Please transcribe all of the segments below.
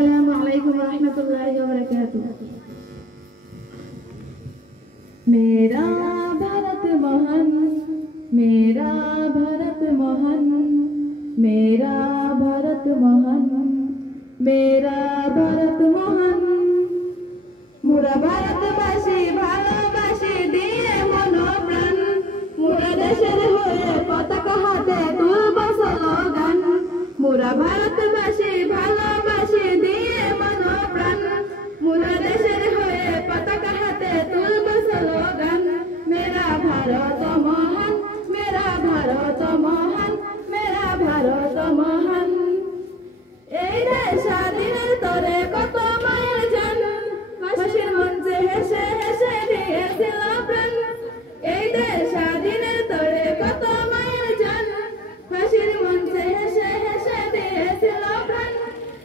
अस्सलामु अलैकुम रहमतुल्लाहि व बरकातुहू। मेरा भारत महान, मेरा भारत महान, मेरा भारत महान, मेरा भारत महान। मोरा भारतबासी ভালোবাসি দিয়ে মনোপ্রাণ, মোরা দেশের হয়ে পতাকা হাতে তুলব স্লোগান। মোরা ভারতবাসী ভালোবাসি দিয়ে মনোপ্রাণ, মোরা দেশের হয়ে পতাকা হাতে তুলব স্লোগান। মেরা ভারত মহান, মেরা ভারত মহান, মেরা ভারত মহান। এই দেশ স্বাধীনের তরে কত মায়ের জান, ফাঁসির মঞ্চে হেসে হেসে দিয়েছিল প্রাণ। এই দেশ স্বাধীনের তরে কত মায়ের জান, ফাঁসির মঞ্চে হেসে হেসে দিয়েছিল প্রাণ।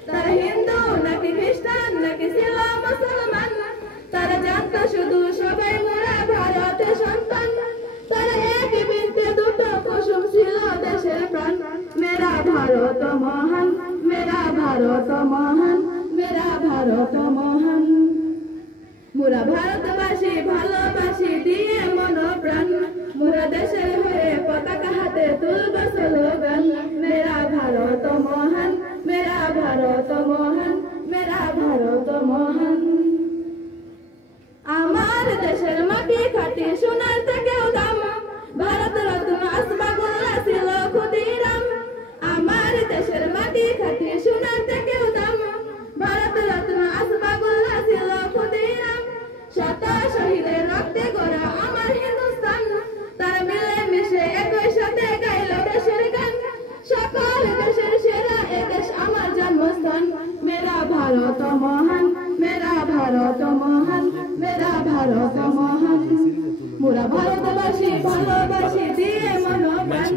তারা হিন্দু নাকি খ্রিস্টান নাকি ছিল মুসলমান, তারা জানতো শুধু সবাই মোরা ভারতের সন্তান। তারা একই বৃন্তে দুটো কুসুম ছিল দেশের প্রাণ। মেরা ভারত মহান, মেরা ভারত মহান, মেরা ভারত মহান। মোরা ভারতবাসী ভালোবাসি দিয়ে মনোপ্রাণ, মোরা দেশের হয়ে পতাকা হাতে তুলব স্লোগান। মেরা ভারত মহান, মেরা ভারত মহান, মেরা ভারত মহান। আমার দেশের মাটি খাঁটি সোনার থেকেও দাম, ভারত রত্ন আসবাবুল্লাহ ছিল ক্ষুদিরাম। আমার দেশের মাটি খাঁটি সোনার থেকেও দাম, ভারত রত্ন আসবাবুল্লাহ ছিল ক্ষুদিরাম। শত শহীদের রক্তে গড়া আমার হিন্দুস্তান, তারা মিলে মিশে একই সাথে গাইল দেশের গান। সকল দেশের সেরা এ দেশ আমার জন্মস্থান। মেরা ভারত মহান, মেরা ভারত মহান, মেরা ভারত মহান। মোরা ভারতবাসী ভালোবাসি দিয়ে মনোপ্রাণ,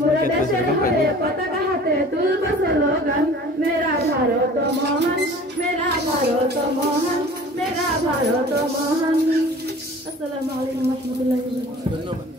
মোরা দেশের হয়ে পতাকা হাতে তুলব স্লোগান। মেরা ভারত মহান, মেরা ভারত মহান, মেরা ভারত মহান। আসসালামু আলাইকুম ওয়া রাহমাতুল্লাহি ওয়া বারাকাতুহু।